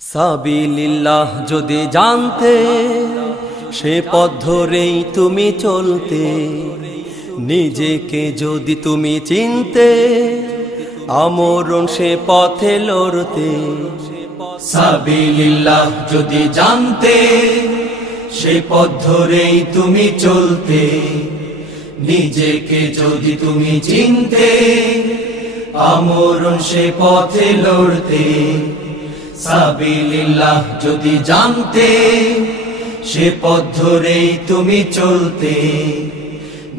সাবিলিল্লাহ যদি জানতে, সে পথ ধরেই তুমি চলতে, নিজেকে যদি তুমি চিনতে, আমরণ সে পথে লড়তে। সাবিলিল্লাহ যদি জানতে, সে পথ ধরেই তুমি চলতে, নিজেকে যদি তুমি চিনতে, আমরণ সে পথে লড়তে। সাবিলিল্লাহ যদি জানতে, সে পথ ধরেই তুমি চলতে,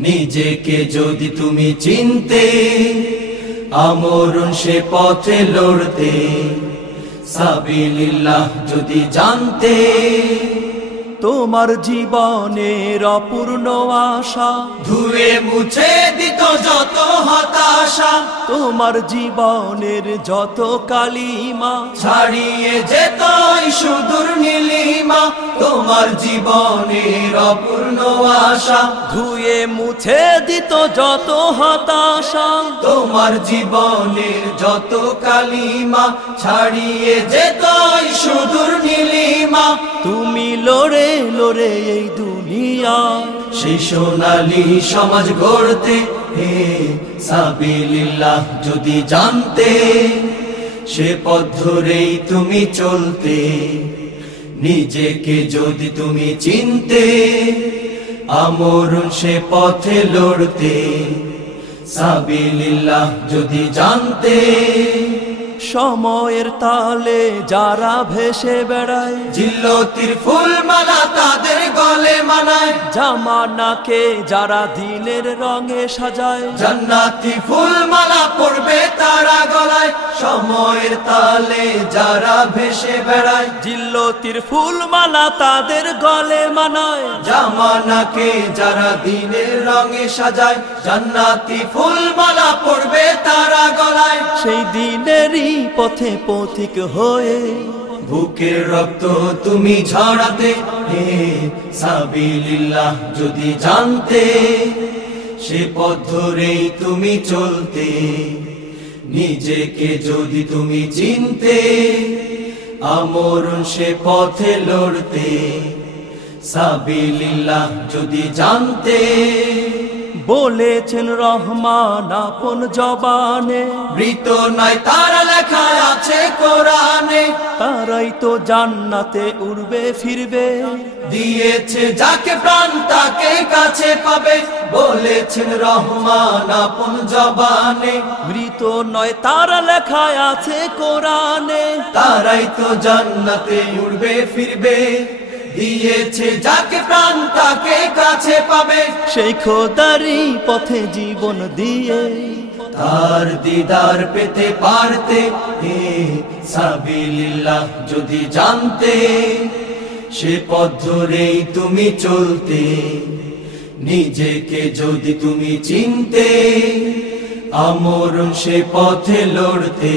নিজেকে যদি তুমি চিনতে, আমরণ সে পথে লড়তে। সাবিলিল্লাহ যদি জানতে, তোমার জীবনের অপূর্ণ আশা ধুয়ে মুছে দিত যত হতাশা, তোমার জীবনের যত কালিমা ছাড়িয়ে যেত সুদূর নীলিমা। তোমার জীবনের অপূর্ণ আশা ধুয়ে মুছে দিত যত হতাশা, তোমার জীবনের যত কালিমা ছাড়িয়ে যেত সুদূর নীলিমা। তুমি লড়ে লড়ে এই দুনিয়া সেই সোনালী সমাজ গড়তে, হে সাবিলিল্লাহ যদি জানতে, সে পথ ধরেই তুমি চলতে, নিজেকে যদি তুমি চিনতে, আমরণ সে পথে লড়তে। সাবিলিল্লাহ যদি জানতে, সময়ের তালে যারা ভেসে বেড়ায়, জিল্লতির ফুলমালা তাদের গলে মানায়, জামানাকে যারা দিনের রঙে সাজায়, জান্নাতি ফুলমালা পড়বে তারা গলায়। সময়ের তালে যারা ভেসে বেড়ায়, জিল্লতির ফুলমালা তাদের গলে মানায়, জামানাকে যারা দিনের রঙে সাজায়, জান্নাতি ফুলমালা পড়বে তারা গলায়। সেই দিনেরই পথে পথিক হয়ে বুকের রক্ত তুমি ঝরাতে, হে সাবিলিল্লাহ যদি জানতে, সে পথ ধরেই তুমি চলতে, নিজেকে যদি তুমি চিনতে, আমরণ সে পথে লড়তে। সাবিলিল্লাহ যদি জানতে, বলেছেন রহমান আপন জবানে, মৃত নয় তারা লেখা আছে কোরআনে, তারাই তো জান্নাতে উড়বে ফিরবে, দিয়েছে যাকে প্রাণ তাকে কাছে পাবে। বলেছেন রহমান আপন জবানে, মৃত নয় তারা লেখায় আছে কোরআনে, তারাই তো জান্নাতে উড়বে ফিরবে, দিয়েছে যাকে প্রাণ তাকে কাছে পাবে। সেই খোদারি পথে জীবন দিয়ে তার দিদার পেতে পারতে, হে সাবিলিল্লাহ যদি জানতে, সে পথ ধরেই তুমি চলতে, নিজেকে যদি তুমি চিনতে, আমরণ সে পথে লড়তে।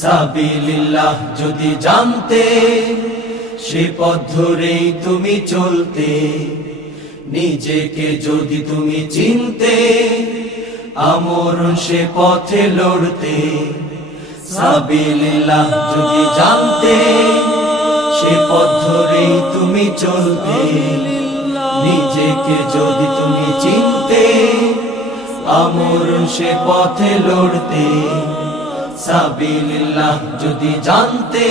সাবিলিল্লাহ যদি জানতে, সে পথ ধরেই তুমি চলতে, নিজেকে যদি তুমি চিনতে, আমরণ সে পথে লড়তে। সাবিলিল্লাহ যদি জানতে, সে পথ ধরেই তুমি চলতে, নিজেকে যদি তুমি চিনতে, আমরণ সে পথে লড়তে। সাবিলিল্লাহ যদি জানতে।